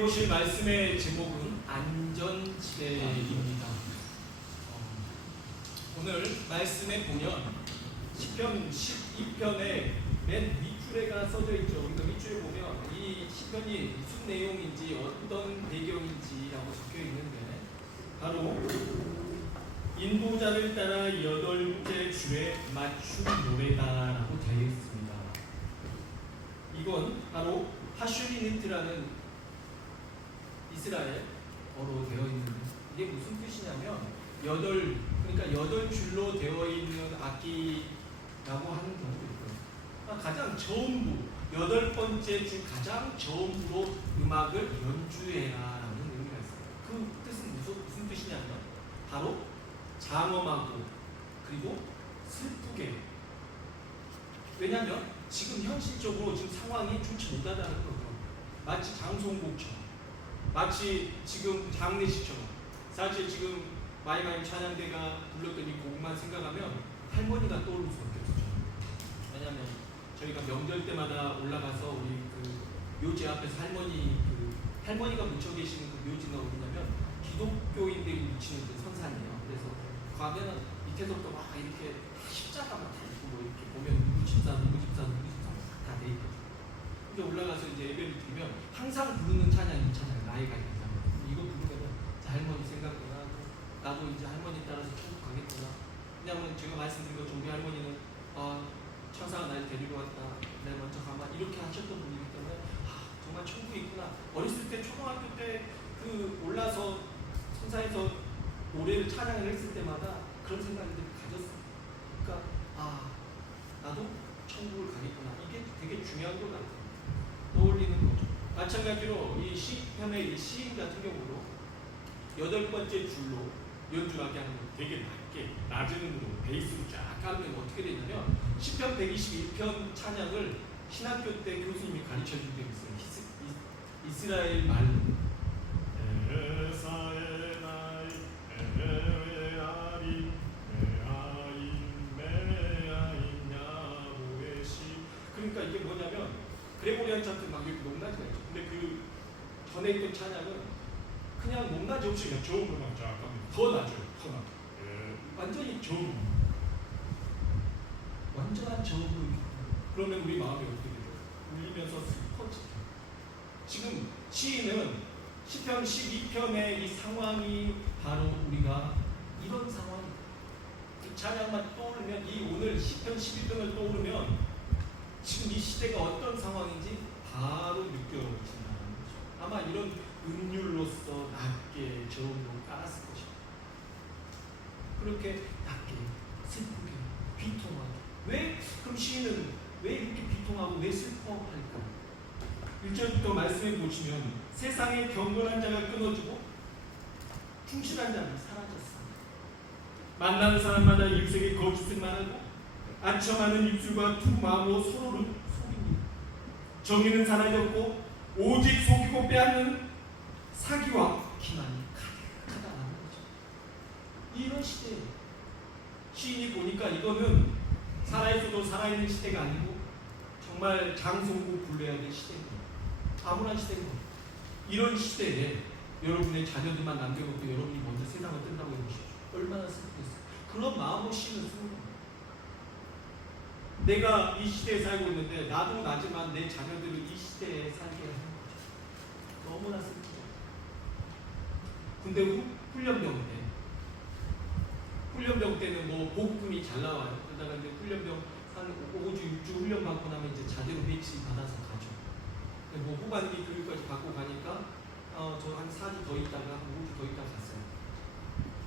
보실 말씀의 제목은 안전지대입니다. 오늘 말씀에 보면 시편 12편의 맨 밑줄에가 써져 있죠. 그러니까 밑줄에 보면 이 시편이 무슨 내용인지 어떤 배경인지라고 적혀 있는데, 바로 인도자를 따라 8째 줄에 맞춤 노래다라고 되어 있습니다. 이건 바로 하슈리니트라는 이스라엘어로 되어 있는데, 이게 무슨 뜻이냐면 그러니까 8줄로 되어 있는 악기라고 하는 경우도 있고요. 가장 저음부, 8번째 줄 가장 저음부로 음악을 연주해라라는 의미가 있어요. 그 뜻은 무슨 뜻이냐면 바로 장엄하고 그리고 슬프게. 왜냐하면 지금 현실적으로 지금 상황이 좋지 못하다는 거죠. 마치 장송곡처럼, 마치 지금 장례식처럼. 사실 지금 마이마임 찬양대가 불렀던 이 곡만 생각하면 할머니가 떠오를 수밖에 없죠. 왜냐하면 저희가 명절 때마다 올라가서 우리 그 묘지 앞에서 할머니가 묻혀 계시는 그 묘지가 어디냐면 기독교인들이 묻히는 그 선산이에요. 그래서 가면은 밑에서부터 막 이렇게 십자가만 다 있고, 뭐 이렇게 보면 누구 집사 다 돼 있거든요. 이제 올라가서 이제 예배를 드리면 항상 부르는 찬양이 이 찬양, 나이가 있는 찬양. 이거 부르면 할머니 생각구나, 나도 이제 할머니 따라서 천국 가겠구나. 왜냐하면 제가 말씀드린 것처럼 우리 할머니는 천사가 날 데리러 왔다, 내가 먼저 가마, 이렇게 하셨던 분이기 때문에 정말 천국이 있구나. 어렸을 때 초등학교 때 그 올라서 선사에서 노래를 찬양을 했을 때마다 그런 생각을 가졌어요. 그러니까 나도 천국을 가겠구나. 이게 되게 중요한 것 같아요. 떠올리는 거죠. 마찬가지로 이 시편의 이 시인 같은 경우도 8번째 줄로 연주하게 하는 거, 되게 낮은 음으로 베이스로 쫙 깔면 어떻게 되냐면 시편 121편 찬양을 신학교 때 교수님이 가르쳐 준 적이 있어요. 이스라엘 말로. 그러니까 이게 뭐냐면 그레고리안 찬트 막 이렇게 높낮이가 있죠. 근데 그 전에 있던 찬양은 그냥 높낮이 없이 그냥 저음으로만 쫙 가면 더 낮아요. 더 낮아. 완전히 저음, 완전한 저음으로. 그러면 우리 마음이 어떻게 돼요? 울리면서 슬퍼지죠. 지금 시인은 시편 12편의 이 상황이 바로 우리가 이런 상황이에요. 이 찬양만 떠오르면, 이 오늘 시편 12편을 떠오르면 지금 이 시대가 어떤 상황인지 바로 느껴진다는 거죠. 아마 이런 음률로서 낮게 저음으로 깔았을 것입니다. 그렇게 낮게, 슬프게, 비통하게. 왜? 그럼 시인은 왜 이렇게 비통하고 왜 슬퍼할까요? 1절부터 말씀해 보시면 세상에 경건한 자가 끊어지고 충실한 자는 사라졌습니다. 만나는 사람마다 이웃에게 거짓을 말하고 아첨하는 입술과 두 마음으로 서로를 속입니다. 정의는 사라졌고 오직 속이고 빼앗는 사기와 기만이 가득하다는 거죠. 이런 시대에 시인이 보니까 이거는 살아있어도 살아있는 시대가 아니고 정말 장송고 불러야 될 시대입니다. 암울한 시대입니다. 이런 시대에 여러분의 자녀들만 남겨놓고 여러분이 먼저 세상을 뜬다고 해보십시오. 얼마나 슬프겠어요. 그런 마음으로 시는 쓰는 겁니다. 내가 이 시대에 살고 있는데 나도 나지만 내 자녀들을 이 시대에 살게 하는 거죠. 너무나 슬프죠. 군대 훈련병 때는 뭐 보급품이 잘 나와요. 그러다가 이제 훈련병 한 5주 6주 훈련 받고 나면 이제 자대로 배치 받아서 가죠. 뭐 후반기 교육까지 받고 가니까 저 한 4주 더 있다가 한 5주 더 있다가 갔어요.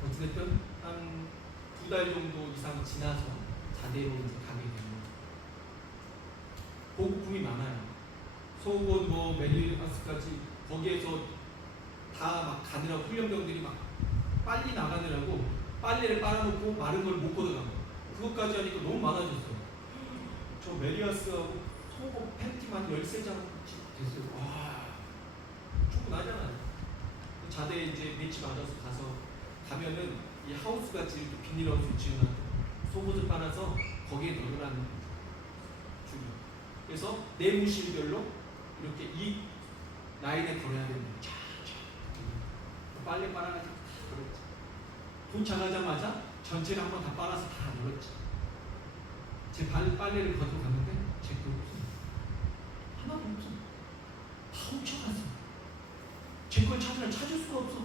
어쨌든 한 2달 정도 이상 지나서 자대로 이제 가게 됩니다. 보급품이 많아요. 속옷 뭐 메리아스까지 거기에서 다 막 가느라고, 훈련병들이 막 빨리 나가느라고 빨래를 빨아놓고 마른 걸 못 걷어간 거예요. 그것까지 하니까 너무 많아졌어요. 저 메리아스하고 속옷 팬티만 13장 됐어요. 와, 충분하잖아요. 자대에 이제 배치 맞아서 가면은 이 하우스 같이 이렇게 비닐하우스 지어놔 속옷을 빨아서 거기에 넣으라는 줄이요. 그래서 내무실별로 이렇게 이 라인에 걸어야 됩니다. 쫙 빨래 빨아가지고 다 널었지. 도착하자마자 전체를 한번 다 빨아서 다 널었지. 제 빨래를 걷어 갔는데 제 거 없어. 하나도 없어. 다 훔쳐갔어. 제 걸 찾을 수가 없어.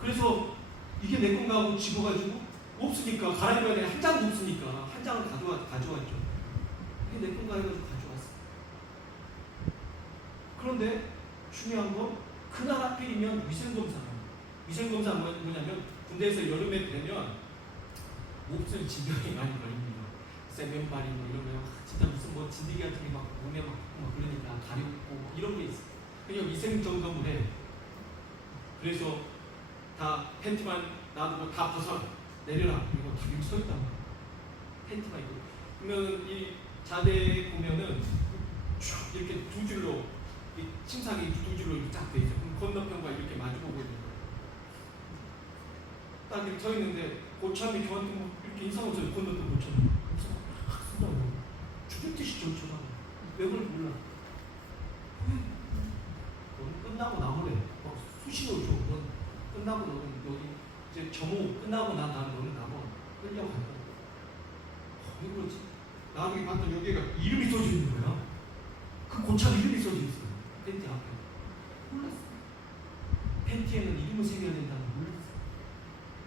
그래서 이게 내 건가 하고 집어가지고 없으니까 갈아입어야 돼. 한 장도 없으니까 한 장을 가져왔죠. 이게 내 건가 해가지고 가져왔어. 그런데 중요한 건 그날 하필이면 위생검사는 뭐냐면 군대에서 여름에 되면 몹쓸 질병이 많이 걸립니다. 세면발이 뭐 이런 거 진짜 무슨 뭐 진드기 같은 게 막 몸에 막 그러니까 가렵고 이런 게 있어. 그냥 위생 점검을 해. 그래서 다 팬티만 놔두고 다 벗어 내려라. 이거 다 여기 서 있단 말이야. 팬티만 입고. 그러면 이 자대에 보면은 쭉 이렇게 두 줄로 이 침상이 두 줄로 이렇게 쫙 돼 있어. 그럼 건너편과 이렇게 마주보고 있는 거야. 딱 이렇게 서 있는데 고참이 저한테 뭐 이렇게 인상 없어요. 건너편 고참이. 막 쓰다고 죽일 듯이 쫓아가. 왜 그걸 몰라. 너는 끝나고 나오래. 수시로 줘. 넌 끝나고 너는 여기 이제 점호 끝나고 난 다음에 너는 나가. 끌려갈 거야. 왜 그러지? 나중에 봤더니 여기가 이름이 써져 있는 거야. 그 고참 이름이 써져 있어. 팬티 앞에. 몰랐어. 팬티에는 이름을 새겨야 된다는 걸 몰랐어.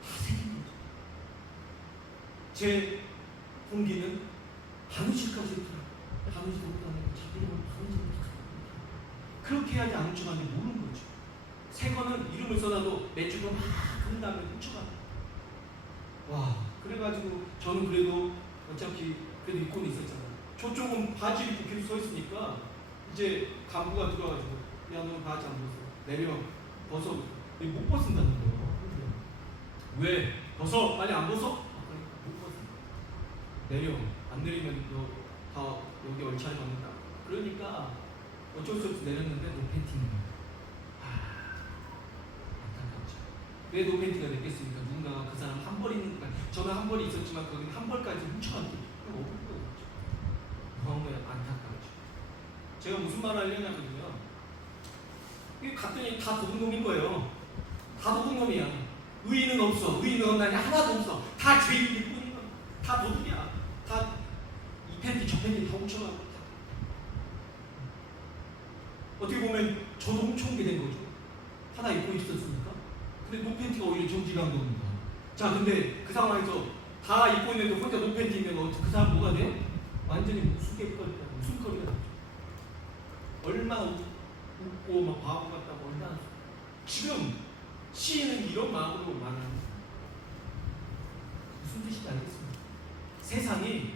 다 새긴 거죠. 제 공기는 바느질까지 했더라. 바느질보다는 자기 이름을 바느질을 그렇게 해야지 안 훔쳐가는지 모르는 거죠. 새 거는 이름을 써놔도 몇 주로 막 그런 다음에 훔쳐가. 와, 그래가지고 저는 그래도 어차피 그래도 입고는 있었잖아요. 저쪽은 바지 입고 계속 서 있으니까 이제 간부가 들어와가지고 야, 너는 바지 안 벗어. 내려. 벗어. 못 벗는다는 거예요. 왜? 벗어. 빨리 안 벗어? 못 벗어. 내려. 안 내리면 너 다 여기 얼차려 받는다. 그러니까 어쩔 수 없이 내렸는데 노팬티는 안타깝죠. 왜 노팬티가 됐겠습니까? 누군가가 그 사람 한 벌 있는 거야. 저는 한 벌이 있었지만 거기는 한 벌까지 훔쳐갔기 때문에 없는 거죠. 너무 안타깝죠. 제가 무슨 말을 하려냐면요. 이게 갔더니 다 도둑놈인 거예요. 다 도둑놈이야. 의인은 없어. 의인은 없나니 하나도 없어. 다 죄인일 뿐인 거야. 다 도둑이야. 다 이 팬티 저 팬티 다 훔쳐가고 다. 어떻게 보면 저도 훔쳐온 게 된 거죠. 하나 입고 있었으니까. 근데 노팬티가 오히려 정지한 겁니다. 자, 근데 그 상황에서 다 입고 있는데 혼자 노팬티면 그 사람 뭐가 돼? 완전히 웃음거리가 나죠. 얼마나 웃고 막 바보 같다고 얼마나. 지금 시인은 이런 마음으로 말하는 거예요. 무슨 뜻인지 알겠습니다. 세상이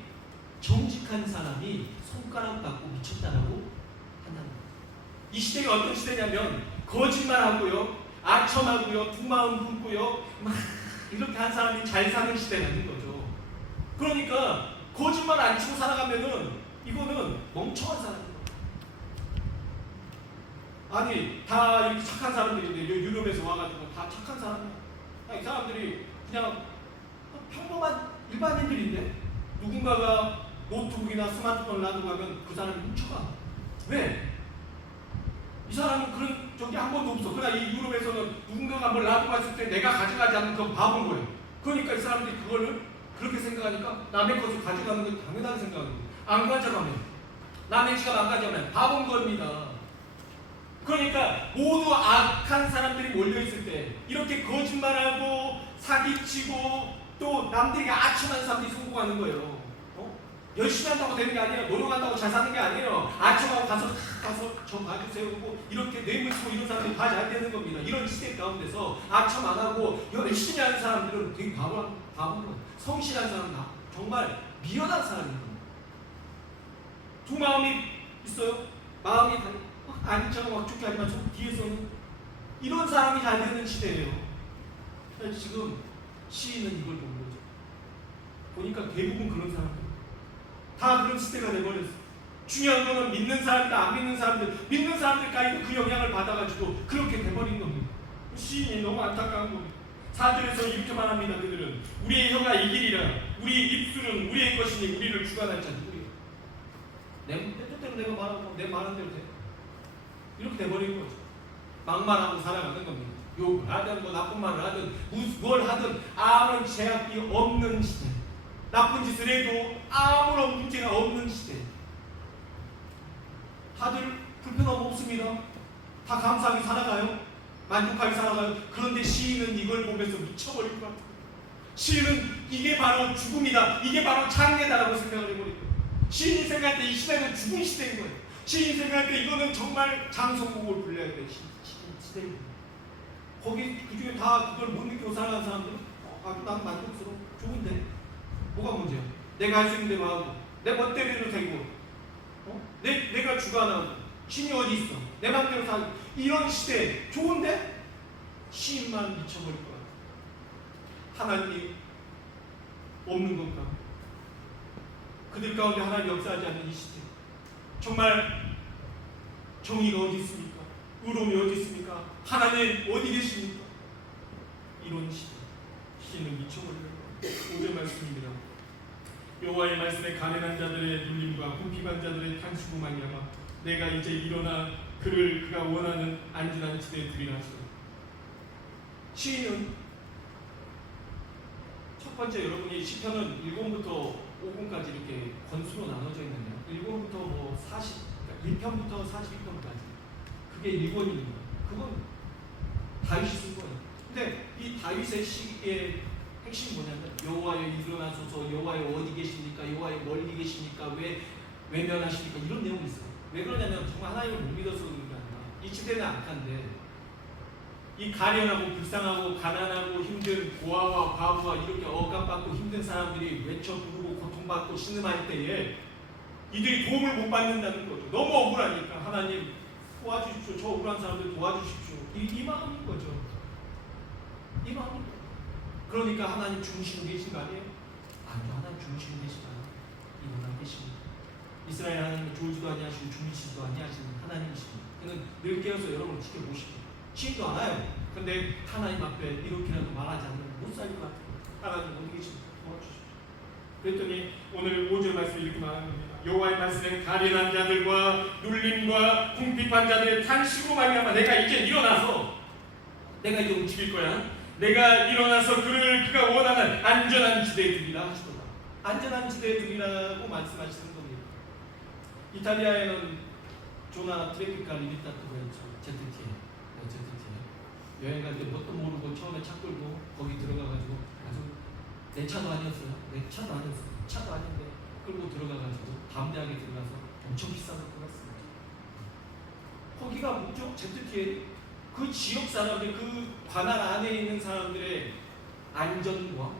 정직한 사람이 손가락 받고 미쳤다라고 한다는 거예요. 이 시대가 어떤 시대냐면 거짓말하고요, 아첨하고요, 두마음 품고요, 막 이렇게 한 사람이 잘 사는 시대가 있는 거죠. 그러니까 거짓말 안 치고 살아가면은 이거는 멍청한 사람인 거예요. 아니 다 이렇게 착한 사람들인데 유럽에서 와가지고 다 착한 사람이야. 이 사람들이 그냥 평범한 일반인들인데 누군가가 노트북이나 스마트폰을 놔두고 가면 그 사람이 훔쳐가. 왜? 이 사람은 그런 적이 한 번도 없어. 그러나 이 유럽에서는 누군가가 뭘 놔두고 갔을 때 내가 가져가지 않는 건 바본 거예요. 그러니까 이 사람들이 그거를 그렇게 생각하니까 남의 것을 가져가는 건 당연하게 생각하는 거예요. 안 가져가면 남의 지갑 안 가져가면 바본 겁니다. 그러니까 모두 악한 사람들이 몰려있을 때 이렇게 거짓말하고 사기치고 또 남들에게 아첨하는 사람들이 성공하는 거예요. 열심히 한다고 되는 게 아니에요. 노력한다고 잘 사는 게 아니에요. 아첨하고 가서 저 가족 세우고 이렇게 뇌물 쓰고 이런 사람들이 다 잘 되는 겁니다. 이런 시대 가운데서 아첨 안 하고 열심히 하는 사람들은 되게 바보인 거예요. 성실한 사람은 정말 미련한 사람인 겁니다. 두 마음이 있어요. 마음이 아니처럼 막 죽게 하지만 저 뒤에서는 이런 사람이 잘 되는 시대예요. 지금 시인은 이걸 본 거죠. 보니까 대부분 그런 사람들. 다 그런 시대가 돼버렸어. 중요한 거는 믿는 사람들, 안 믿는 사람들, 믿는 사람들까지도 그 영향을 받아가지고 그렇게 돼버린 겁니다. 시인이 너무 안타까운 겁니다. 4절에서 이렇게 말합니다. 그들은 우리의 혀가 이기리라. 우리 입술은 우리의 것이니 우리를 주관할 자 누구예요? 내 뜻대로 내가 말하고 내 말한 대로 돼. 이렇게 돼버린 거죠. 막말하고 살아가는 겁니다. 욕을 하든 뭐 나쁜 말을 하든 뭘 하든 아무런 제약이 없는 시대, 나쁜 짓을 해도 아무런 문제가 없는 시대. 다들 불편함 없습니다. 다 감사하게 살아가요. 만족하게 살아가요. 그런데 시인은 이걸 보면서 미쳐버릴 것 같아요. 시인은 이게 바로 죽음이다, 이게 바로 장례다라고 생각을 해버리고, 시인이 생각할 때 이 시대는 죽은 시대인 거예요. 시인이 생각할 때 이거는 정말 장성국을 불려야 될 시대인 거예요. 거기 그 중에 다 그걸 못 느끼고 살아가는 사람들은 아주 난 만족스러워, 좋은데 뭐가 문제야? 내가 할 수 있는 대로 하고 내 멋대로 되고 내가 주관하고 신이 어디 있어? 내 맘대로 살고 이런 시대 좋은데 시인만 미쳐버릴 거야. 하나님이 없는 건가? 그들 가운데 하나님이 역사하지 않는 이 시대, 정말 정의가 어디 있습니까? 의로움이 어디 있습니까? 하나님 어디 계십니까? 이런 시대, 시인은 미쳐버리는 거야. 5절 말씀입니다. 여호와의 말씀에 가련한 자들의 눌림과 궁핍한 자들의 탄식으로 말미암아 내가 이제 일어나 그를 그가 원하는 안전한 지대에 두리라 하시더라. 시인은 첫 번째, 여러분이 시편은 1권부터 5권까지 이렇게 권수로 나눠져 있는데요. 1권부터 뭐 1편부터 42편까지 그게 1권입니다. 그건 다윗이 쓴 거예요. 근데 이 다윗의 시의 핵심이 뭐냐면 여호와여 일어나소서, 여호와여 어디 계십니까? 여호와여 멀리 계십니까? 왜 외면하십니까? 이런 내용이 있어요. 왜 그러냐면 정말 하나님을 못 믿어서 그런 게 아니라 이 시대는 악한데 이 가련하고 불쌍하고 가난하고 힘든 고아와 과부와 이렇게 억압받고 힘든 사람들이 외쳐 부르고 고통받고 신음할 때에 이들이 도움을 못 받는다는 거죠. 너무 억울하니까 하나님 도와주십시오. 저 억울한 사람들 도와주십시오. 이 마음인 거죠. 이 마음인 거죠. 그러니까 하나님 주무시고 계신 거 아니에요? 아니요, 하나님 주무시고 계신 거 아니에요. 일어나 계십니다. 이스라엘 하나님은 졸지도 아니하시고 주무시지도 아니하시는 하나님이십니다. 그는 늘 깨어서 여러분을 지켜보시고 치지도 않아요. 근데 하나님 앞에 이렇게라도 말하지 않으면 못 살 것 같아요. 하나님 어디 계십니까? 도와주십시오. 그랬더니 오늘 5절 말씀이 이렇게 말합니다. 여호와의 말씀에 가련한 자들과 눌림과 궁핍한 자들의 탄식으로 말미암아 내가 이제 일어나서 내가 이제 움직일 거야. 내가 일어나서 그가 원하는 안전한 지대에 두리라 하시더라. 안전한 지대에 두리라고 말씀하시는 겁니다. 이탈리아에는 조나 트래피카 리비타토가 있죠. ZT에 여행 갈 때 뭣도 모르고 처음에 차 끌고 거기 들어가가지고 아주 내 차도 아니었어요. 차도 아닌데 끌고 들어가가지고 담대하게 들어가서 엄청 비싼 걸 끌었습니다. 거기가 뭐죠? ZT에 그 지역 사람들, 그 관할 안에 있는 사람들의 안전과,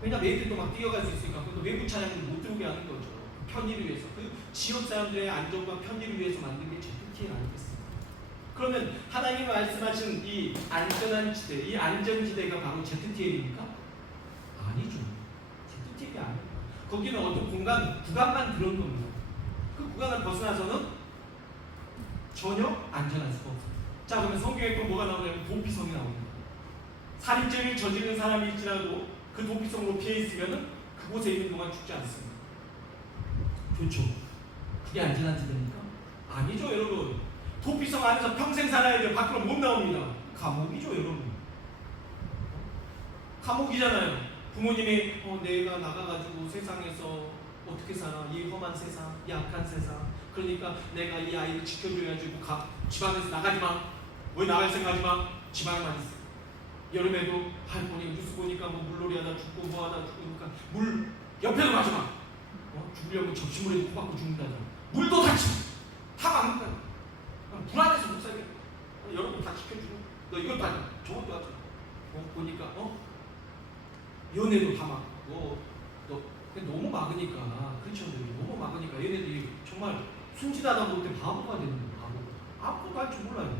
왜냐 매일도 막 뛰어갈 수 있으니까 그것도 외부 차량을 못 들어오게 하는 거죠. 편의를 위해서, 그 지역 사람들의 안전과 편의를 위해서 만든 게 ZTL 아니겠습니까? 그러면 하나님이 말씀하신 이 안전한 지대, 이 안전지대가 바로 ZTL입니까? 아니죠. ZTL이 아닙니다. 거기는 어떤 구간만 그런 겁니다. 그 구간을 벗어나서는 전혀 안전할 수가 없어요. 자, 그러면 성경에 또 뭐가 나오냐면 도피성이 나옵니다. 살인죄를 저지른 사람이 있지라도 그 도피성으로 피해 있으면 그곳에 있는 동안 죽지 않습니다. 그렇죠. 그게 안전한 지대입니까? 아니죠, 여러분. 도피성 안에서 평생 살아야 돼요. 밖으로 못 나옵니다. 감옥이죠, 여러분. 감옥이잖아요. 부모님이 내가 나가가지고 세상에서 어떻게 살아? 이 험한 세상, 이 악한 세상. 그러니까 내가 이 아이를 지켜줘야지. 집안에서 나가지 마. 왜 나갈 생각하지 마. 집안에만 있어. 여름에도 보니 뉴스 보니까 뭐 물놀이 하다 죽고 뭐 하다 죽으니까 물 옆에도 가지 마. 죽으려면 접시물에 코 박고 죽는다잖아. 물도 닫지 다 막는다. 불안해서 못 살겠다. 여러분 다 지켜주고 너 이것도 하지 마. 저것도 하지 마. 보니까 연애도 다 막고 너 너무 막으니까, 그렇죠? 너무 막으니까 얘네들이 정말 순진하다 못해 바보가 되는 거예요. 아무것도 할 줄 몰라요.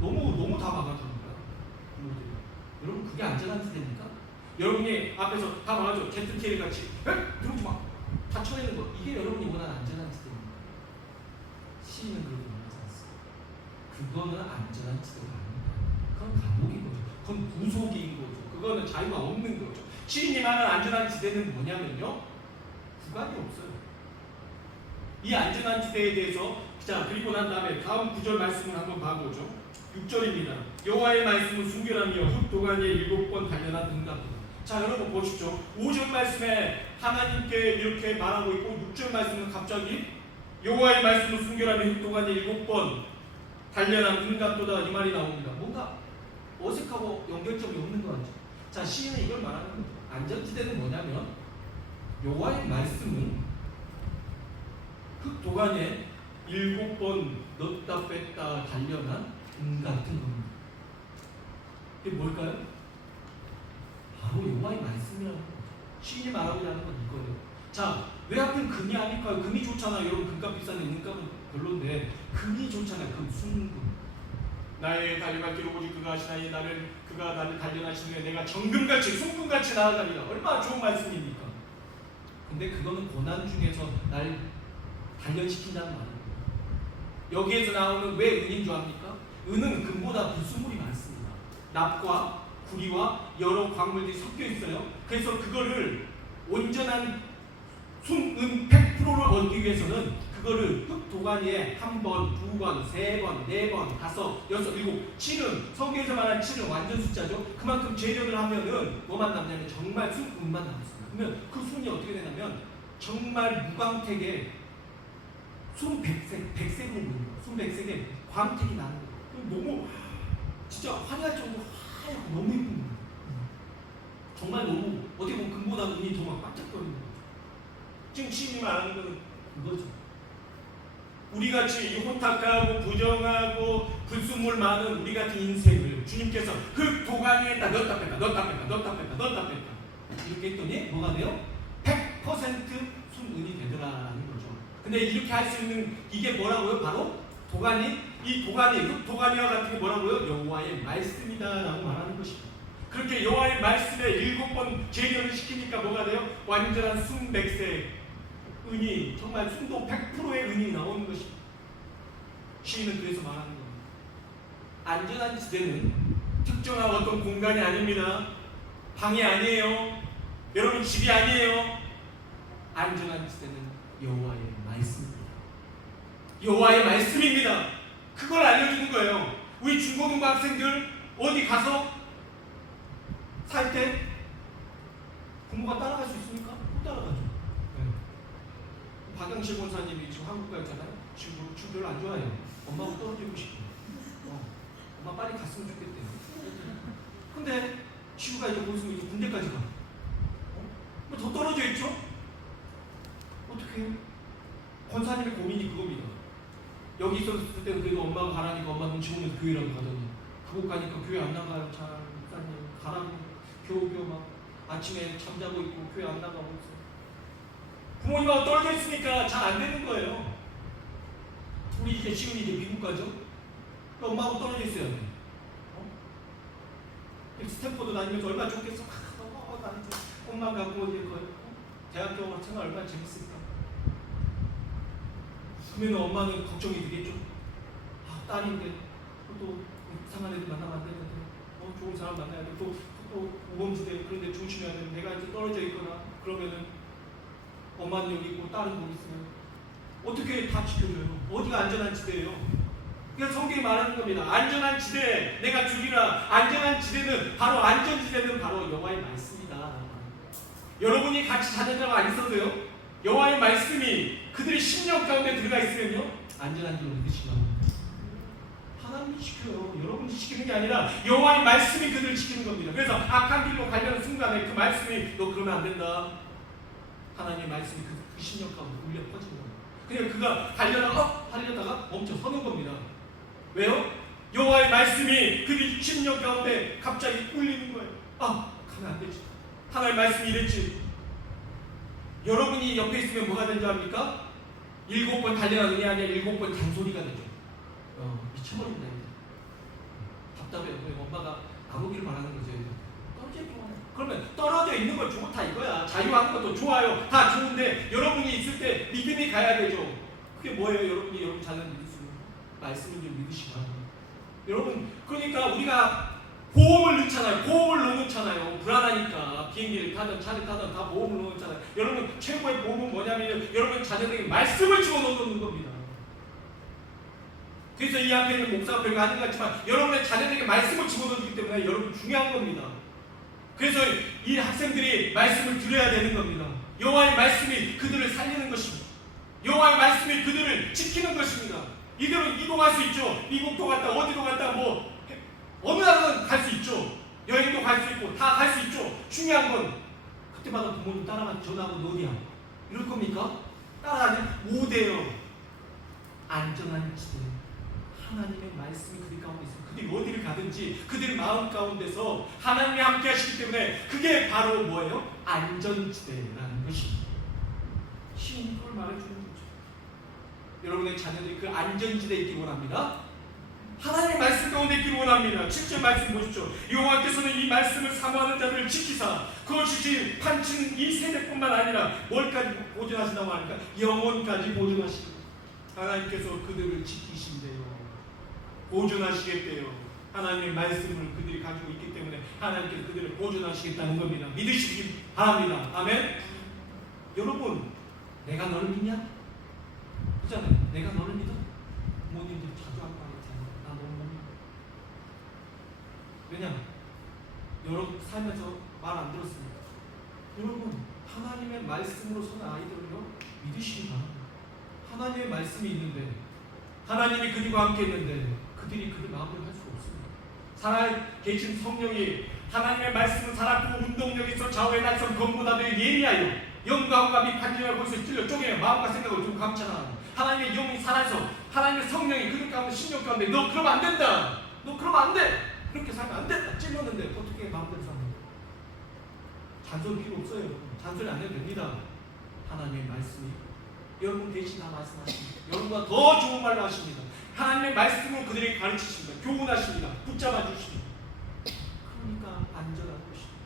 너무 다 막아주니까. 여러분 그게 안전한 지대입니까? 여러분이 앞에서 다 막아줘. ZTL 같이 들어오지 마. 다 쳐내는 거. 이게 여러분이 원하는 안전한 지대입니까? 시인은 그렇게 말하지 않습니다. 그거는 안전한 지대가 아닙니다. 그건 감옥인 거죠. 그건 구속인 거죠. 그거는 자유가 없는 거죠. 시인이 말하는 안전한 지대는 뭐냐면요, 구간이 없어요. 이 안전한 지대에 대해서, 자, 그리고 난 다음에 다음 9절 말씀을 한번 봐보죠. 6절입니다. 여호와의 말씀은 순결하며 흙 도가니에 7번 단련한 등갑이다. 자, 여러분 보십시오. 5절 말씀에 하나님께 이렇게 말하고 있고 6절 말씀은 갑자기 여호와의 말씀은 순결하며 흙 도가니에 7번 단련한 등갑도다 이 말이 나옵니다. 뭔가 어색하고 연결점이 없는 거 같죠. 자, 시인은 이걸 말하는 거죠. 안전지대는 뭐냐면 여호와의 말씀은 흙 도가니에 7번 넣었다 뺐다 단련한 금 같은 겁니다. 이게 뭘까요? 바로 여호와의 말씀이라는 거죠. 시인이 말하고 있는 건 이거예요. 자, 왜 하필 금이 아닐까요? 금이 좋잖아요. 여러분 금값 비싼데 은값은 별론데 금이 좋잖아요. 금, 순금. 나의 달려갈 길 오직 그가 하시나니 그가 나를 단련하신 후에 내가 정금같이 순금같이 나아가리라. 얼마나 좋은 말씀입니까? 근데 그거는 고난 중에서 날 단련시킨다는 말이에요. 여기에서 나오는 왜 은인 줄 압니까? 은은 금보다 불순물이 많습니다. 납과 구리와 여러 광물들이 섞여 있어요. 그래서 그거를 온전한 순은 100%를 얻기 위해서는 그거를 흙 도가니에 1번, 2번, 3번, 4번, 5, 6, 7, 7은 성경에서 말하는 7은 완전 숫자죠. 그만큼 재련을 하면은 뭐만 남냐면 정말 순금만 남습니다. 그러면 그 순이 어떻게 되냐면 정말 무광택에 순백색으로 보이는 거예요. 순백색에 광택이 나는 거예요. 너무 진짜 화려할 정도로 하얗고 너무 예쁜 거예요. 정말 너무 어떻게 보면 금보다 은이 더 막 반짝거리는 거예요. 지금 시인이 말하는 거는 그거죠. 우리같이 혼탁하고 부정하고 불순물 많은 우리 같은 인생을 주님께서 그 도가니에다 넣었다 뺐다 넣었다 뺐다 넣었다 뺐다 넣었다 뺐다 이렇게 했더니 뭐가 돼요? 100% 순은이 되더라는 거죠. 근데 이렇게 할 수 있는 이게 뭐라고요? 바로 도가니, 이 도가니, 그 도가니와 같은 게 뭐라고요? 여호와의 말씀이다라고 말하는 것입니다. 그렇게 여호와의 말씀에 7번 재련을 시키니까 뭐가 돼요? 완전한 순백색 은이, 정말 순도 100%의 은이 나오는 것입니다. 시인은 그래서 말하는 겁니다. 안전한 지대는 특정한 어떤 공간이 아닙니다. 방이 아니에요. 여러분 집이 아니에요. 안전한 지대는 여호와의 말씀입니다. 여호와의 말씀입니다. 그걸 알려주는 거예요. 우리 중고등부 학생들 어디 가서 살 때 부모가 따라갈 수 있습니까? 못 따라가죠. 네. 박영실 권사님이 지금 한국 가 있잖아요. 지금 별로 안 좋아해요. 엄마하고 떨어지고 싶고 엄마 빨리 갔으면 좋겠대요. 근데 친구가 이제 거기서 이제 군대까지 가. 뭐 더 떨어져 있죠? 어떻게 해요? 권사님의 고민이 그겁니다. 여기 있었을 때는 그래도 엄마가 가라니까 엄마 눈치 보면서 교회라고 가더니 그곳 가니까 교회 안 나가요. 잘 목사님 가라고 겨우겨우 막 아침에 잠자고 있고 교회 안 나가고 있어요. 부모님하고 떨어져 있으니까 잘 안 되는 거예요. 우리 이제 지금 이제 미국 가죠? 엄마하고 떨어져 있어야 돼. 스탠포드 다니면서 얼마나 좋겠어. 엄마 가고 이제 대학교 생활 얼마나 재밌을까. 그러면 엄마는 걱정이 되겠죠. 딸인데 또 이상한 애들 만나면 안 되는데 좋은 사람 만나야 돼. 또 우범지대 그런데 조심해야 돼. 내가 이제 떨어져 있거나 그러면은 엄마는 여기 있고 딸은 거기 있으면 어떻게 다 지켜줘요? 어디가 안전한 지대예요? 그러니까 성경이 말하는 겁니다. 안전한 지대 내가 주리라. 안전한 지대는 바로 안전지대는 바로 여호와의 말씀이다. 여러분이 같이 자녀자가 안 있어도요. 여호와의 말씀이 그들의 심령 가운데 들어가 있으면요. 안전한 줄 믿으시면 하나님이 지켜요. 여러분이 지키는 게 아니라 여호와의 말씀이 그들을 지키는 겁니다. 그래서 악한 길로 가려는 순간에 그 말씀이 너 그러면 안 된다. 하나님의 말씀이 그 심령 가운데 울려 퍼지는 겁니다. 그냥 그가 하려다가 멈춰 서는 겁니다. 왜요? 여호와의 말씀이 그들 심령 가운데 갑자기 울리는 거예요. 가면 안 되지. 하나님의 말씀이 이랬지. 여러분이 옆에 있으면 뭐가 되는 줄 압니까? 7번 달려가는 게 아니라 7번 잔소리가 되죠. 미쳐버린다. 답답해요. 엄마가 안 오기를 바라는 거죠. 떨어져 있고. 그러면 떨어져 있는 건 좋다 이거야. 자유하는 것도 좋아요. 다 좋은데 여러분이 있을 때 믿음이 가야 되죠. 그게 뭐예요? 여러분이 여러분 자녀를 믿을 수 있는 말씀을 좀 믿으시고. 여러분 그러니까 우리가 보험을 넣잖아요. 보험을 넣잖아요. 불안하니까 비행기를 타든 차를 타든 다 보험을 넣잖아요. 여러분 최고의 보험은 뭐냐면 여러분 자녀들에게 말씀을 집어넣는 겁니다. 그래서 이 앞에 있는 목사가 별거 아닌 것 같지만 여러분의 자녀에게 말씀을 집어넣기 때문에 여러분 중요한 겁니다. 그래서 이 학생들이 말씀을 들어야 되는 겁니다. 여호와의 말씀이 그들을 살리는 것입니다. 여호와의 말씀이 그들을 지키는 것입니다. 이들은 이동할 수 있죠. 미국도 갔다 어디도 갔다 뭐 어느 나라든 갈 수 있죠. 여행도 갈 수 있고 다 갈 수 있죠. 중요한 건 그때마다 부모님 따라만 전화하고 너 어디야? 이럴 겁니까? 따라하지 못해요. 안전한 지대 하나님의 말씀이 그들 가운데 있습니다. 그들이 어디를 가든지 그들의 마음 가운데서 하나님이 함께 하시기 때문에 그게 바로 뭐예요? 안전지대라는 것입니다. 신이 그걸 말해주는 거죠. 여러분의 자녀들이 그 안전지대에 있기 원합니다. 하나님의 말씀 가운데 있기를 원합니다. 7절 말씀 보십시오. 여호와께서는 이 말씀을 사모하는 자들을 지키사 그것이 판치는 이 세대뿐만 아니라 뭘까지 보존하신다고 하니까 영원까지 보존하시고 하나님께서 그들을 지키신대요. 보존하시겠대요. 하나님의 말씀을 그들이 가지고 있기 때문에 하나님께서 그들을 보존하시겠다는 겁니다. 믿으시기 바랍니다. 아멘. 여러분, 내가 너를 믿냐? 그렇잖아요. 내가 너를 믿어? 부모님들이 자주 한 말 있잖아요. 나 너를 못 믿어. 왜냐면 여러분 살면서 말 안 들었으니까. 여러분, 하나님의 말씀으로 선 아이들을요 믿으시기 바랍니다. 하나님의 말씀이 있는데 하나님이 그들과 함께 있는데 그들이 그들 마음대로 할 수가 없습니다. 살아계신 성령이 하나님의 말씀을 살았고 운동력이 있어 좌우의 날선 검보다도 예리하여 영과 감이 판정을 벌써 찔러 쪼개요. 마음과 생각을 좀 감찰하라. 하나님의 영이 살아서 하나님의 성령이 그들 가운데 심령 가운데 너 그러면 안 된다. 너 그러면 안 돼. 그렇게 살면 안 된다. 찔렀는데 어떻게 마음대로 사는 거예요? 잔소리 필요 없어요. 잔소리 안 해도 됩니다. 하나님의 말씀이 여러분 대신 다 말씀하십니다. 여러분과 더 좋은 말로 하십니다. 하나님의 말씀으로 그들에게 가르치십니다. 교훈하십니다. 붙잡아 주십니다. 그러니까 안전한 것입니다.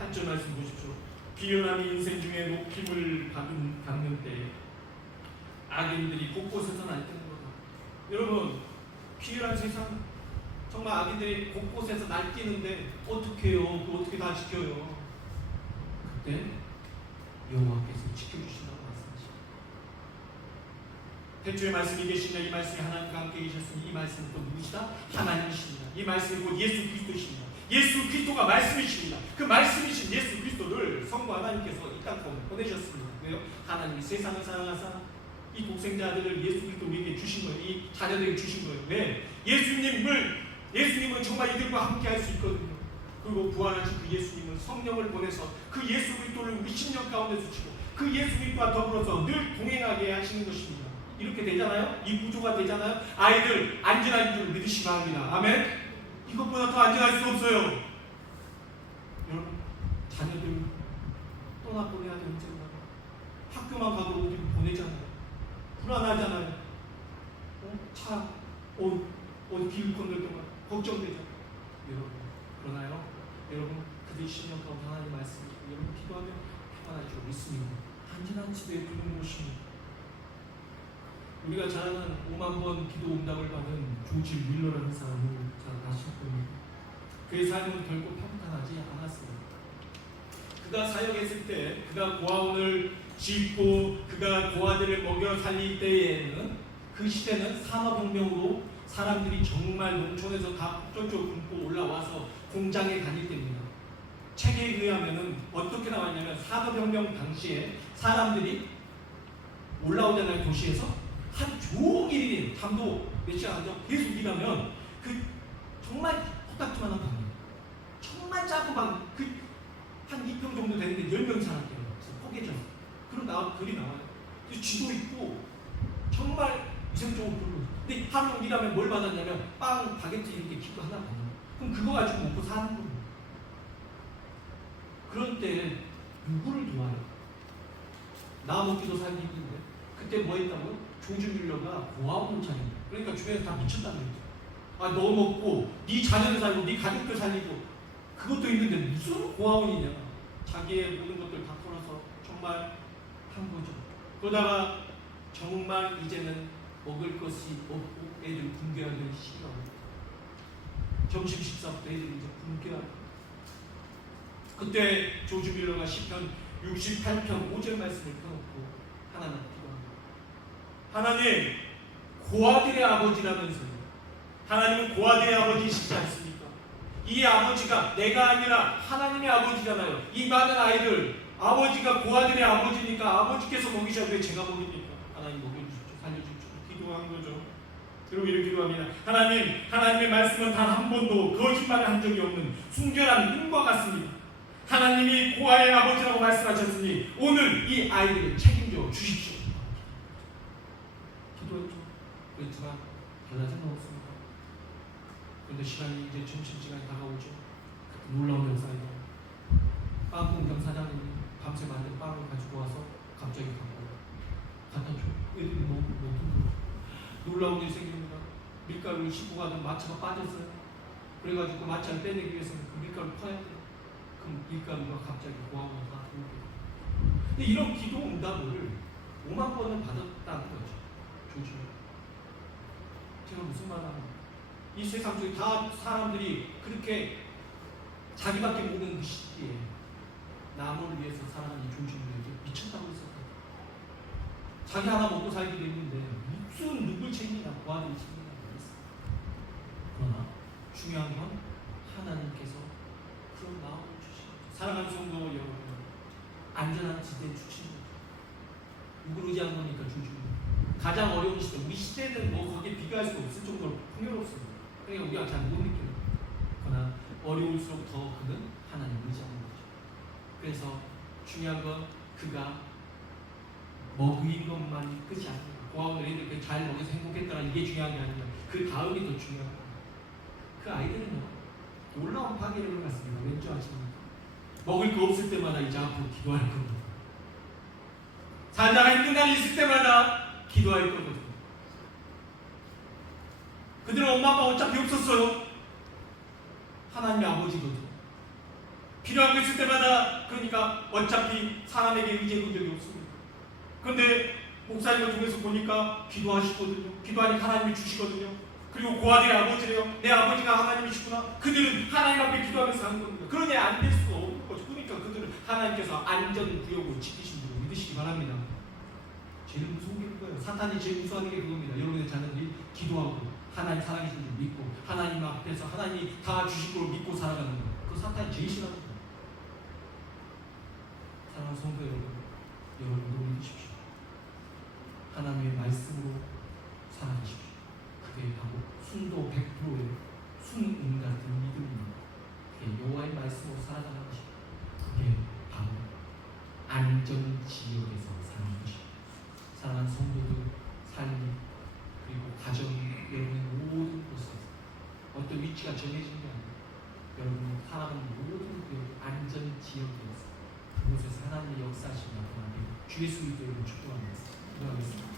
8절 말씀 보십시오. 비련함이 인생 중에 높임을 받는 때 악인들이 곳곳에서 날뛰는 거다. 여러분, 비열한 세상 정말 악인들이 곳곳에서 날뛰는데 어떻게 해요? 그 어떻게 다 지켜요? 그때 여호와께서 지켜주신다고 말씀하십니다. 대초의 말씀이 계시냐? 이 말씀이 하나님과 함께 계셨으니 이 말씀은 또 누구시다? 하나님이십니다. 이 말씀이 곧 예수 그리스도십니다. 예수 그리스도가 말씀이십니다. 그 말씀이신 예수 그리스도를 성부 하나님께서 이 땅 가운데 보내셨습니다. 왜요? 하나님이 세상을 사랑하사 이 독생자들을 예수 그리스도에게 주신 거예요. 이 자녀들에게 주신 거예요. 왜? 예수님은 정말 이들과 함께 할 수 있거든요. 그리고 부활하신 그 예수님은 성령을 보내서 그 예수 그리스도를 우리 심령 가운데 주시고 그 예수 그리스도와 더불어서 늘 동행하게 하시는 것입니다. 이렇게 되잖아요. 이 구조가 되잖아요. 아이들 안전한 줄 믿으시기 바랍니다. 아멘. 이것보다 더 안전할 수 없어요. 여러분, 자녀들 떠나보내야 돼. 언젠가 학교만 가도 어디 보내잖아요. 불안하잖아요. 차 어디 길 건널 때만 걱정되잖아요. 여러분, 그러나요? 여러분, 그들이 심령 가운데 하나님의 말씀을 여러분 기도하면 평안할 줄 믿습니다. 안전한 집에 두는 곳입니다. 우리가 잘 아는 5만 번 기도 응답을 받은 조지 윌러라는 사람을 잘 아실 겁니다. 그의 삶은 결코 평탄하지 않았습니다. 그가 사역했을 때, 그가 고아원을 짓고 그가 고아들을 먹여 살릴 때에는 그 시대는 산업혁명으로 사람들이 정말 농촌에서 다 쫄쫄 굶고 올라와서 공장에 다닐 때입니다. 책에 의하면은 어떻게 나왔냐면 산업혁명 당시에 사람들이 올라오잖아요. 도시에서 한 종일 잠도 몇 시간 안 자고 계속 일하면 그 정말 코딱지만한 방이에요. 정말 작은 방, 한 2평 정도 되는데 10명 살았대요. 포개져. 그런 글이 나와요. 쥐도 있고 정말 이상적으로 별로. 근데 하루 일하면 뭘 받았냐면 빵, 바게트 이렇게 기껏 하나 받는. 그럼 그거 가지고 먹고 사는 거예요. 그런 때 누구를 도와요? 나 먹기도 살기 힘든데 그때 뭐 했다고요? 조지 뮬러가 고아원을 차립니다. 그러니까 주변에서 다 미쳤다는 거죠. 아, 너 먹고 네 자녀들 살리고 네 가족들 살리고 그것도 있는데 무슨 고아원이냐. 자기의 모든 것들 다 털어서 정말 한 거죠. 그러다가 정말 이제는 먹을 것이 없고 애들 굶겨야 될 시기가 옵니다. 점심 식사부터 애들이 이제 굶겨야 합니다. 그때 조지 뮬러가 시편 68편 5절 말씀을 펴놓고 하나님 기도합니다. 하나님 고아들의 아버지라면서요. 하나님은 고아들의 아버지이시지 않습니까? 이 아버지가 내가 아니라 하나님의 아버지잖아요. 이 많은 아이들 아버지가 고아들의 아버지니까 아버지께서 먹이셔야 왜 제가 먹입니까? 하나님 먹여주십시오. 살려주십시오. 기도한 거죠. 그리고 이렇게 기도합니다. 하나님, 하나님의 말씀은 단 한 번도 거짓말을 한 적이 없는 순결한 눈과 같습니다. 하나님이 고아의 아버지라고 말씀하셨으니 오늘 이 아이들을 책임져 주십시오. 기도했죠. 그렇지만 달라진 건 없습니다. 그런데 시간이 이제 점심시간이 다가오죠. 놀라운 역사이다. 빵 공장 사장님이 밤새 만든 빵을 가지고 와서 갑자기 갖다 줘. 애들이 너무 놀라운 일이 생깁니다. 밀가루를 싣고 가던 마차가 빠졌어요. 그래가지고 그 마차를 빼내기 위해서는 그 밀가루를 퍼야 돼요. 그럼 밀가루가 갑자기 고아원에 다 들어오게 돼요. 근데 이런 기도 응답을 5만 번을 받았다는 거죠. 조심해. 제가 무슨 말 하는 이 세상 속에 다 사람들이 그렇게 자기밖에 모르는 그 시기에 남을 위해서 살아가는 조심에게 미쳤다고 했었거든요. 자기 하나 먹고 살기도 했는데 무슨 누굴 챙기나 고아들이 챙기나 모르겠어요. 그러나 중요한 건 하나님께서 그런 마음을 주시는 거죠. 사랑하는 성도 여러분, 안전한 지대에 주시는 거죠. 누구를 의지한 거니까 주주는 가장 어려운 시대, 우리 시대는 뭐 거기에 비교할 수 없을 정도로 풍요롭습니다. 그러니까 우리가 잘 못 느껴요. 그러나 어려울수록 더 그는 하나님을 의지하는 거죠. 그래서 중요한 건 그가 먹인 것만이 끝이 아니에요. 고아원을 애들 잘 먹여서 행복했더라 이게 중요한 게 아니라 그 다음이 더 중요한 거예요. 그 아이들은요 놀라운 파괴력을 갖습니다. 왠지 아십니까? 먹을 거 없을 때마다 이제 앞으로 기도할 겁니다. 살다가 힘든 날이 있을 때마다 기도할 거거든요. 그들은 엄마 아빠 어차피 없었어요. 하나님의 아버지거든요. 필요한 거 있을 때마다 그러니까 어차피 사람에게 의지해 본 적이 없습니다. 그런데 목사님을 통해서 보니까 기도하시거든요. 기도하니까 하나님이 주시거든요. 그리고 고아들의 아버지래요. 내 아버지가 하나님이시구나. 그들은 하나님 앞에 기도하면서 사는 겁니다. 그러니 안 될 수가 없는 거죠. 그러니까 그들은 하나님께서 안전구역으로 지키신 줄 믿으시기 바랍니다. 제일 무서운 게 그거예요. 사탄이 제일 무서워하는 게 그겁니다. 여러분의 자녀들이 기도하고 하나님 살아계신 줄 믿고 하나님 앞에서 하나님이 다 주실 걸 믿고 살아가는 거예요. 그 사탄이 제일 싫어하는 거예요. 사랑하는 성도 여러분도 믿으십시오. 하나님의 말씀으로 살아가십시오. 그게 바로 순도 100%의 순응 같은 믿음입니다. 그게 여호와의 말씀으로 살아가는 것입니다. 그게 바로 안전지역에서 사는 것입니다. 사랑하는 성도들 삶이 그리고 가정이 여러분의 모든 곳에서 어떤 위치가 정해진 게 아니라 여러분이 살아가는 모든 그 안전지역에서 그곳에서 하나님의 역사하심이 나타나게 주 예수 그리스도로 축복합니다. 기도하겠습니다.